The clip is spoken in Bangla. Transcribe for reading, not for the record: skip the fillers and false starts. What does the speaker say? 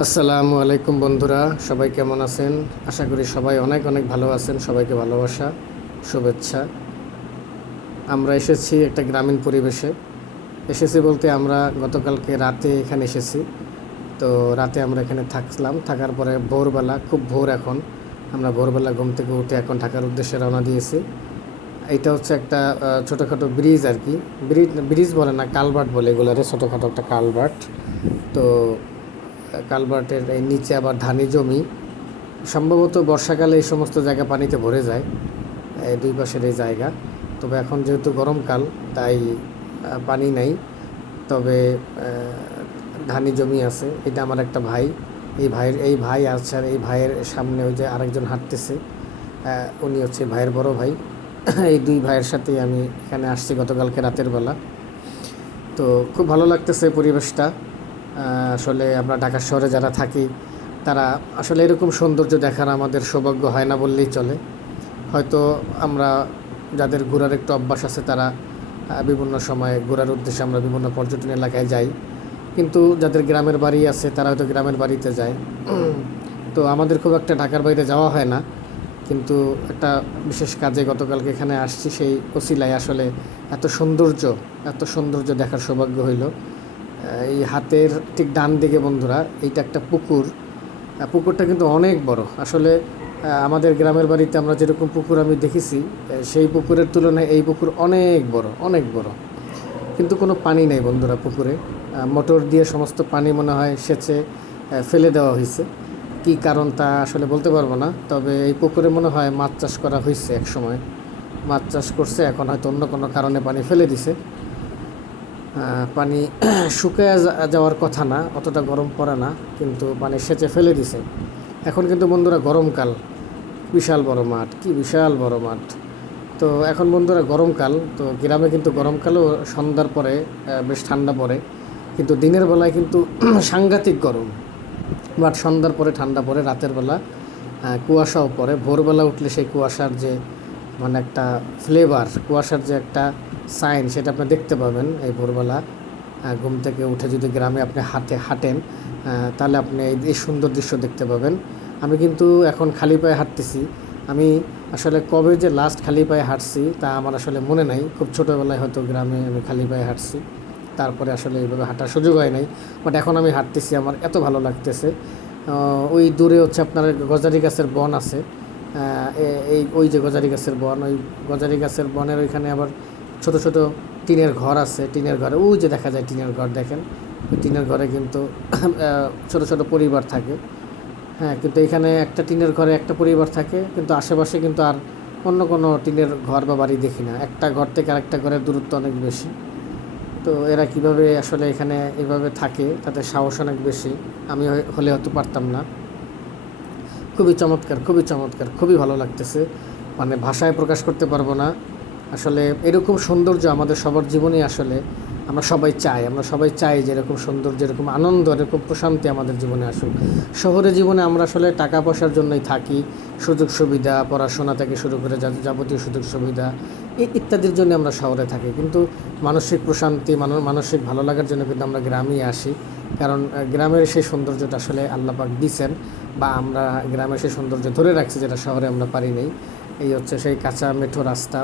আসসালামু আলাইকুম বন্ধুরা, সবাই কেমন আছেন? আশা করি সবাই অনেক অনেক ভালো আছেন। সবাইকে ভালোবাসা, শুভেচ্ছা। আমরা এসেছি একটা গ্রামীণ পরিবেশে। এসেছি বলতে আমরা গতকালকে রাতে এখানে এসেছি। তো রাতে আমরা এখানে থাকলাম, থাকার পরে ভোরবেলা, খুব ভোর এখন, আমরা ভোরবেলা ঘুম থেকে উঠে এখন ঢাকার উদ্দেশ্যে রওনা দিয়েছি। এটা হচ্ছে একটা ছোটোখাটো ব্রিজ আর কি। ব্রিজ বলে না, কালভার্ট বলে এগুলারে, ছোটোখাটো একটা কালভার্ট। তো কালভার্টের এই নিচে আবার ধানি জমি। সম্ভবত বর্ষাকালে এই সমস্ত জায়গা পানিতে ভরে যায়, এই দুই পাশের এই জায়গা। তবে এখন যেহেতু গরমকাল, তাই পানি নাই। তবে ধানি জমি আছে। এটা আমার একটা ভাই, এই ভাই আছে, আর এই ভাইয়ের সামনে ওই যে আরেকজন হাঁটতেছে, উনি হচ্ছে ভাইয়ের বড় ভাই। এই দুই ভাইয়ের সাথেই আমি এখানে আসছি গতকালকে রাতের বেলা। তো খুব ভালো লাগতেছে পরিবেশটা। আসলে আমরা ঢাকা শহরে যারা থাকি, তারা আসলে এরকম সৌন্দর্য দেখার আমাদের সৌভাগ্য হয় না বললেই চলে। হয়তো আমরা যাদের ঘোরার একটু অভ্যাস আছে, তারা বিভিন্ন সময় ঘোরার উদ্দেশ্যে আমরা বিভিন্ন পর্যটন এলাকায় যাই। কিন্তু যাদের গ্রামের বাড়ি আছে, তারা হয়তো গ্রামের বাড়িতে যায়। তো আমাদের খুব একটা ঢাকার বাইরে যাওয়া হয় না। কিন্তু একটা বিশেষ কাজে গতকালকে এখানে আসছি, সেই ওসিলায় আসলে এত সৌন্দর্য দেখার সৌভাগ্য হইল। এই হাতের ঠিক ডান দিকে বন্ধুরা, এইটা একটা পুকুর। পুকুরটা কিন্তু অনেক বড় আসলে। আমাদের গ্রামের বাড়িতে আমরা যেরকম পুকুর আমি দেখেছি, সেই পুকুরের তুলনায় এই পুকুর অনেক বড়, অনেক বড়। কিন্তু কোনো পানি নেই বন্ধুরা পুকুরে। মোটর দিয়ে সমস্ত পানি মনে হয় সেচে ফেলে দেওয়া হয়েছে। কী কারণ তা আসলে বলতে পারবো না। তবে এই পুকুরে মনে হয় মাছ চাষ করা হয়েছে, এক সময় মাছ চাষ করছে, এখন হয়তো অন্য কোনো কারণে পানি ফেলে দিছে। পানি শুকিয়ে যাওয়ার কথা না, অতটা গরম পড়ে না, কিন্তু পানি সেচে ফেলে দিছে। এখন কিন্তু বন্ধুরা গরমকাল, বিশাল বড় মাঠ, কি বিশাল বড় মাঠ। তো এখন বন্ধুরা গরমকাল, তো গ্রামে কিন্তু গরমকালেও সন্ধ্যার পরে বেশ ঠান্ডা পড়ে, কিন্তু দিনের বেলায় কিন্তু সাংঘাতিক গরম। বাট সন্ধ্যার পরে ঠান্ডা পড়ে, রাতের বেলা কুয়াশাও পড়ে। ভোরবেলা উঠলে সেই কুয়াশার যে মানে একটা ফ্লেভার, কুয়াশার যে একটা সাইন, সেটা আপনি দেখতে পাবেন এই ভোরবেলা। ঘুম থেকে উঠে যদি গ্রামে আপনি হাঁটেন, তাহলে আপনি এই সুন্দর দৃশ্য দেখতে পাবেন। আমি কিন্তু এখন খালি পায়ে হাঁটতেছি। আমি আসলে কবে যে লাস্ট খালি পায়ে হাঁটছি তা আমার আসলে মনে নাই। খুব ছোটোবেলায় হয়তো গ্রামে আমি খালি পায়ে হাঁটছি, তারপরে আসলে এইভাবে হাঁটার সুযোগ হয় নাই। বাট এখন আমি হাঁটতেছি, আমার এত ভালো লাগতেছে। ওই দূরে হচ্ছে আপনার গজারি গাছের বন আছে। ওই যে গজারি গাছের বন, ওই গজারি গাছের বনের ওইখানে আবার ছোট ছোট টিনের ঘর আছে। টিনের ঘরে ওই যে দেখা যায় টিনের ঘর, দেখেন ওই টিনের ঘরে কিন্তু ছোট ছোট পরিবার থাকে। হ্যাঁ, কিন্তু এখানে একটা টিনের ঘরে একটা পরিবার থাকে, কিন্তু আশেপাশে কিন্তু আর অন্য কোনো টিনের ঘর বা বাড়ি দেখি না। একটা ঘর থেকে আরেকটা ঘরের দূরত্ব অনেক বেশি। তো এরা কিভাবে আসলে এখানে এভাবে থাকে, তাদের সাহস অনেক বেশি। আমি হলে হয়তো পারতাম না। খুবই চমৎকার, খুবই চমৎকার, খুবই ভালো লাগতেছে। মানে ভাষায় প্রকাশ করতে পারবো না। আসলে এরকম সৌন্দর্য আমাদের সবার জীবনেই আসলে আমরা সবাই চাই যে এরকম সৌন্দর্য, এরকম আনন্দ, এরকম প্রশান্তি আমাদের জীবনে আসুক। শহরে জীবনে আমরা আসলে টাকা পয়সার জন্যই থাকি, সুযোগ সুবিধা, পড়াশোনা থেকে শুরু করে যাবতীয় সুযোগ সুবিধা ইত্যাদির জন্য আমরা শহরে থাকি। কিন্তু মানসিক প্রশান্তি, মানসিক ভালো লাগার জন্য কিন্তু আমরা গ্রামেই আসি। কারণ গ্রামের সেই সৌন্দর্যটা আসলে আল্লাহ পাক দিছেন, বা আমরা গ্রামের সেই সৌন্দর্য ধরে রাখছি, যেটা শহরে আমরা পারি নাই। এই হচ্ছে সেই কাঁচা মেঠো রাস্তা।